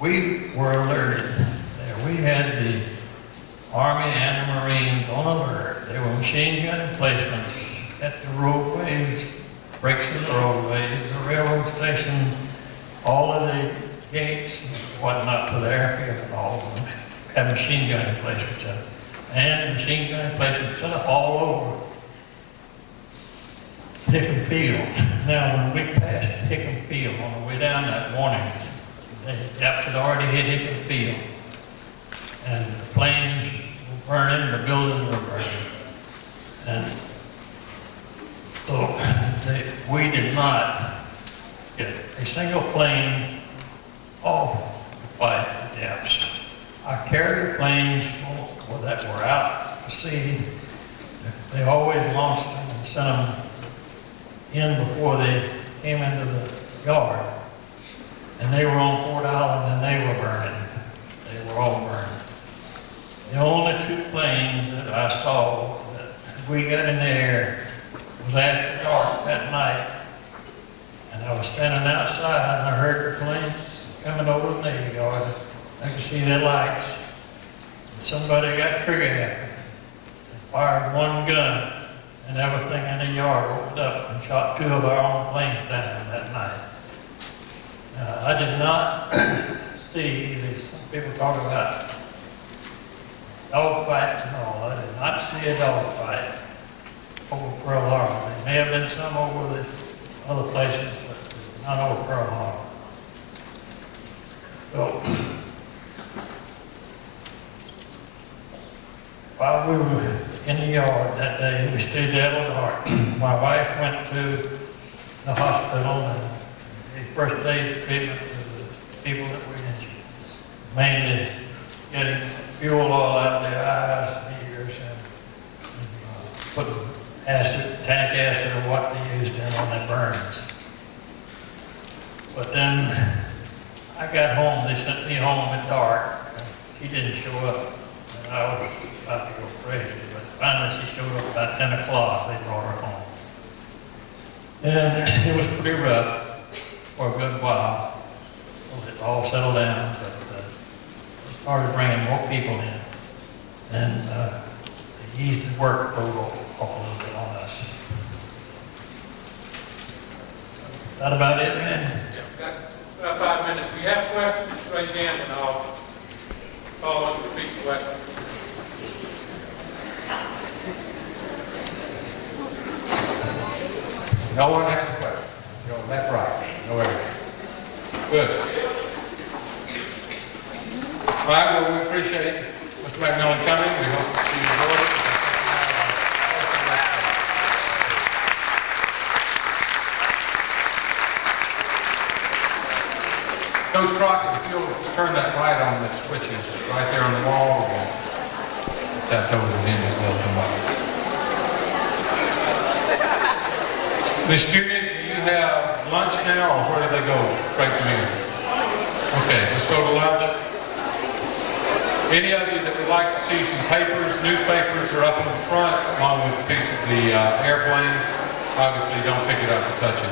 we were alerted. We had the Army and the Marines on alert. There were machine gun emplacements at the roadways, breaks in the roadways, the railroad station, all of the gates, whatnot for the airfield, and all of them had machine gun emplacements in it. And machine gun emplacements set up all over Hickam Field. Now, when we passed Hickam Field on the way down that morning, the Japs had already hit Hickam Field. And the planes were burning, the buildings were burning. And so we did not get a single plane off to fight the Japs. Our carrier planes that were out to sea, they always launched them and sent them in before they came into the yard. And they were on Fort Island and they were burning. They were all burning. The only two planes that I saw that we got in the air was after dark that night. And I was standing outside and I heard the planes coming over the Navy Yard. I could see their lights. And somebody got trigger happy and fired one gun, and everything in the yard opened up and shot two of our own planes down that night. I did not see, some people talk about dogfights and all. I did not see a dogfight over Pearl Harbor. There may have been some over the other places, but not over Pearl Harbor. So, while we were in the yard that day, we stayed there till dark. My wife went to the hospital and the first aid treatment to the people that were injured. Mainly getting fuel oil out of their eyes, ears, and putting acid, tannic acid or what they used in on their burns. But then I got home, they sent me home at dark. She didn't show up, and I was about to go crazy. But finally she showed up about 10 o'clock, they brought her home. And it was pretty rough for a good while. It all settled down, but they started bringing more people in. And they eased the workload off a little bit on us. Is that about it, Randy? Yeah, we've got about 5 minutes. If you have questions, just raise your hand and I'll follow up and repeat the question. No one has a question. Go left, right. No everything. Good. All right, well, we appreciate Mr. McMillan coming. We hope to see you aboard. Coach Crockett, if you'll turn that light on that switches right there on the wall, we'll tap those and then it will come up. Ms. Cuban, do you have lunch now, or where do they go? Straight to me. Okay, let's go to lunch. Any of you that would like to see some papers, newspapers are up in the front, along with a piece of the airplane. Obviously, don't pick it up and touch it.